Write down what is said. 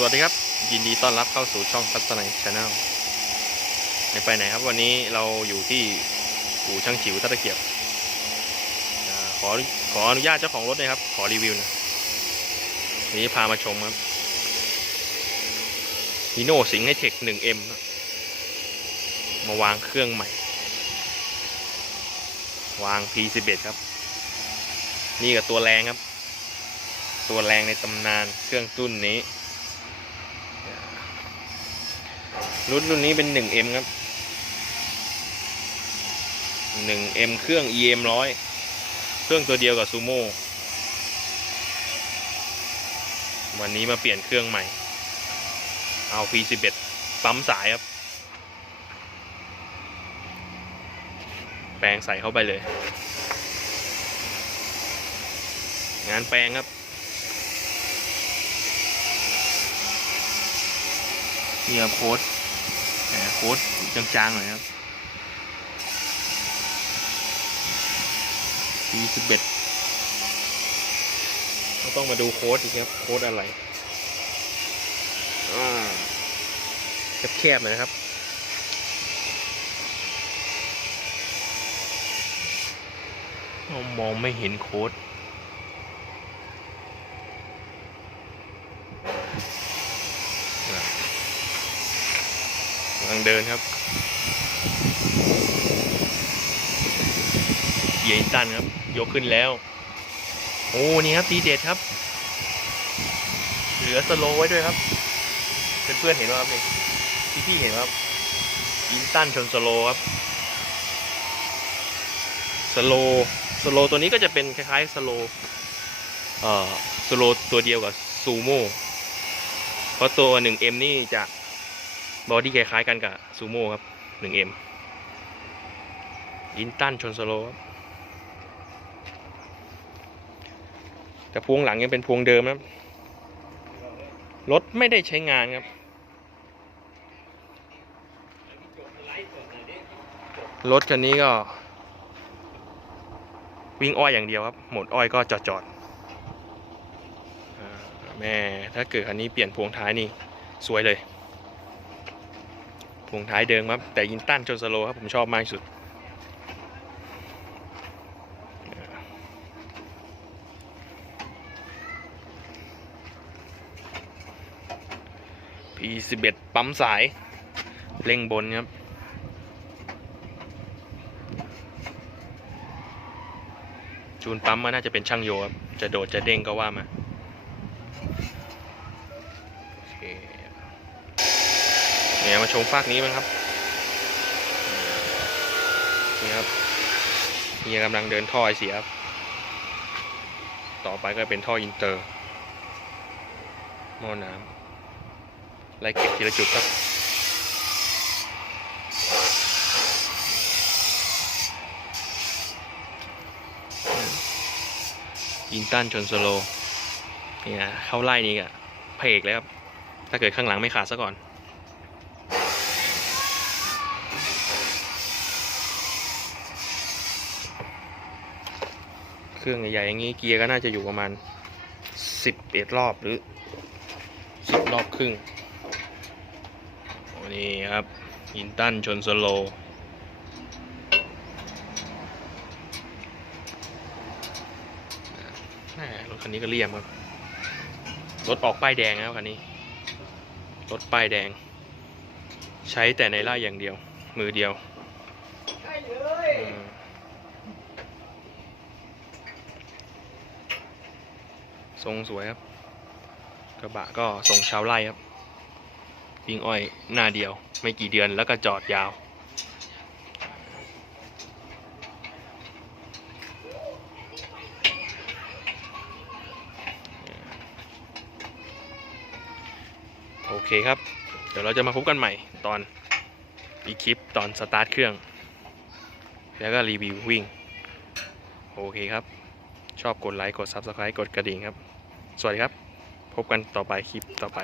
สวัสดีครับ ยินดีต้อนรับเข้าสู่ช่องทัศนัยชาแนลไม่ไปไหนครับ วันนี้เราอยู่ที่อู่ช่างฉิวตะตะเกียบขอขออนุญาตเจ้าของรถนะครับ ขอรีวิวนะนี้พามาชมครับฮีโน่สิงห์ไฮเทค 1M ครับมาวางเครื่องใหม่ วาง P11 ครับ นี่กับตัวแรงครับ ตัวแรงในตำนานเครื่องตุ้นนี้ รุ่นรุ่นนี้เป็น 1M ครับ 1M เครื่อง EM 100เครื่องตัวเดียวกับซูโม่วันนี้มาเปลี่ยนเครื่องใหม่ เอา P11 ปั๊มสายครับ แปลงใส่เข้าไปเลย งานแปลงครับนี่ครับโค้ด โค้ดจางๆหน่อยครับ P11 เราต้องมาดูโค้ดอีกครับ โค้ดอะไรอ่าแคบๆหน่อยนะครับเรามองไม่เห็นโค้ด กำลังเดินครับเกียร์ตันครับ ยกขึ้นแล้ว โอ้นี่ครับทีเด็ดครับ เหลือสโลไว้ด้วยครับ เพื่อนๆเห็นไหมครับนี่พี่ๆเห็นไหมครับอินตันชนสโลครับสโลสโลตัวนี้ก็จะเป็นคล้ายๆสโลเอ่อสโลตัวเดียวกับซูโม่เพราะตัว 1M นี่จะ บอดี้คล้ายๆกันกับซูโม่ครับ 1M อินตันชนสโลครับแต่พวงหลังยังเป็นพวงเดิมครับ รถไม่ได้ใช้งานครับ รถคันนี้ก็ วิ่งอ้อยอย่างเดียวครับ หมดอ้อยก็จอดจอดๆแม่ถ้าเกิดคันนี้เปลี่ยนพวงท้ายนี่ สวยเลย พวงท้ายเดิมครับ แต่ยินตันชนสโลครับ ผมชอบมากที่สุด P11 ปั๊มสาย เร่งบนครับจูนปั๊มมันน่าจะเป็นช่างโยครับ จะโดดจะเด้งก็ว่ามา โอเค เนี่ยมาชมฟากนี้มั้งครับนี่ครับเฮียกำลังเดินท่อไอเสียครับ ต่อไปก็เป็นท่ออินเตอร์หม้อน้ำไล่เก็บทีละจุดครับอินตันชนสโลเนี่ยเข้าไล่นี้กะพระเอกเลยครับ ถ้าเกิดข้างหลังไม่ขาดซะก่อน เครื่องใหญ่ๆอย่างนี้เกียร์ก็น่าจะอยู่ประมาณสิบเอ็ดรอบหรือสิบรอบครึ่งนี่ครับอินตันชนสโลรถคันนี้ก็เรียมครับ รถออกป้ายแดงนะครับคันนี้ รถป้ายแดง ใช้แต่ในไร่อย่างเดียว มือเดียว ได้เลย อืมท รงสวยครับ กระบะก็ทรงชาวไร่ครับวิ่งอ้อยหน้าเดียว ไม่กี่เดือนแล้วก็จอดยาว โอเคครับ เดี๋ยวเราจะมาพบกันใหม่ตอนอีคลิปตอนสตาร์ทเครื่อง แล้วก็รีวิววิ่ง โอเคครับ ชอบกดไลค์ กด Subscribe กดกระดิ่งครับ สวัสดีครับ พบกันต่อไปคลิปต่อไป